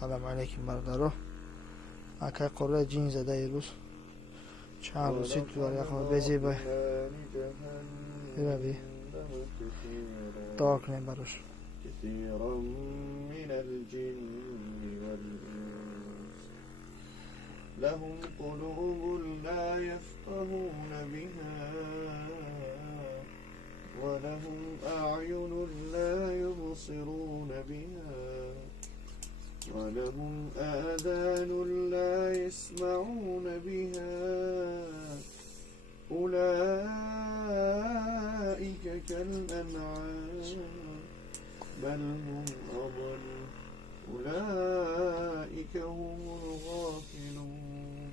Салам алейкум бародаро. Акай қурра джин задаи рӯз чанд рӯз ситвар яхо безебай бираби дуо кунем барош. كثيرا من الجن والإنس لهم قلوب لا يفقهون بها ولهم أعين لا يبصرون بها ولهم آذان لا يسمعون بها أولئك كالأنعام بل هم أضل أولئك هم الغافلون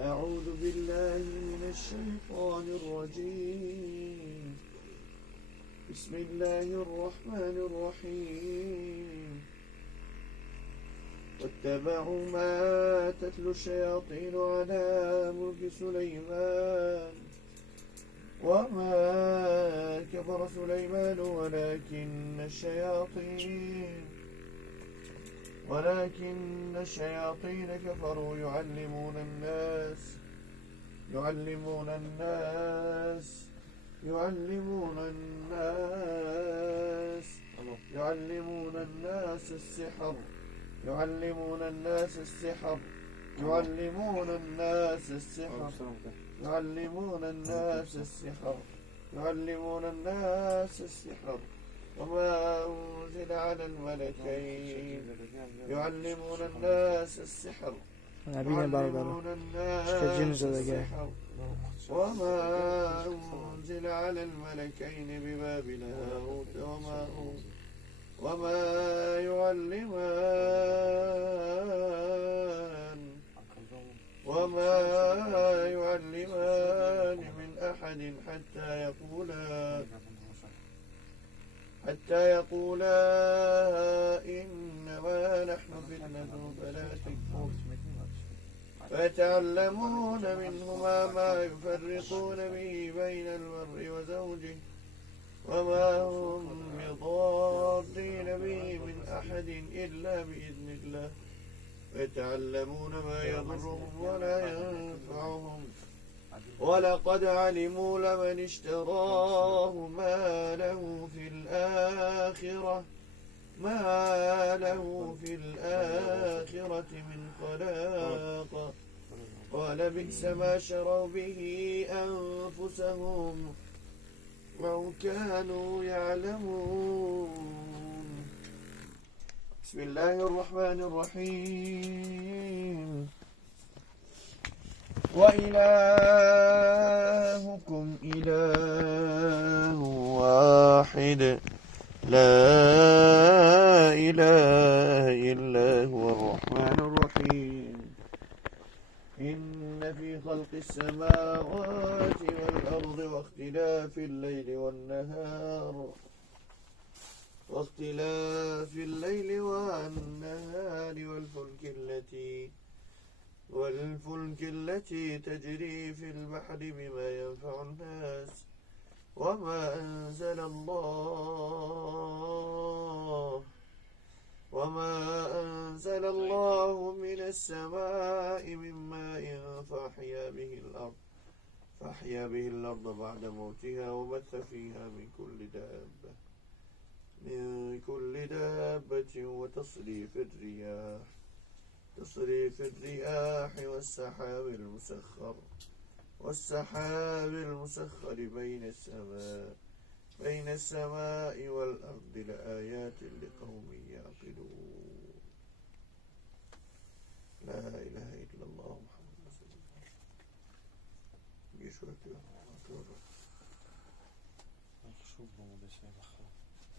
أعوذ بالله من الشيطان الرجيم بسم الله الرحمن الرحيم واتبعوا ما تتلو الشياطين على ملك سليمان وما كفر سليمان ولكن الشياطين كفروا يعلمون الناس السحر يعلمون الناس السحر وما أنزل على الملكين يعلمون الناس السحر وما أنزل على الملكين ببابل هاروت وما يعلمان من أحد حتى يقولا إنما نحن فتنة فلا تكفر فيتعلمون منهما ما يفرقون به بين المرء وزوجه وما هم بضارين به من أحد إلا بإذن الله ويتعلمون ما يضرهم ولا ينفعهم ولقد علموا لمن اشتراه ما له في الآخرة من خلاق قال بئس ما شروا به أنفسهم لو كانوا يعلمون بسم الله الرحمن الرحيم وإلهكم إله واحد لا إله إلا هو الرحمن الرحيم إن في خلق السماوات والأرض واختلاف الليل والنهار والفلك التي تجري في البحر بما ينفع الناس وما أنزل الله من السماء من ماء فأحيا به الأرض بعد موتها وبث فيها من كل دابة وتصريف الرياح والسحاب المسخر بين السماء والأرض لآيات لقوم يعقلون لا إله إلا الله محمد رسول الله